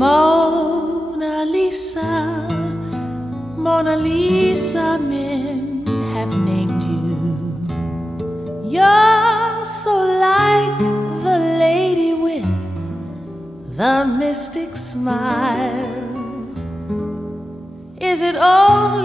Mona Lisa, Mona Lisa, men have named you. You're so like the lady with the mystic smile. Is it only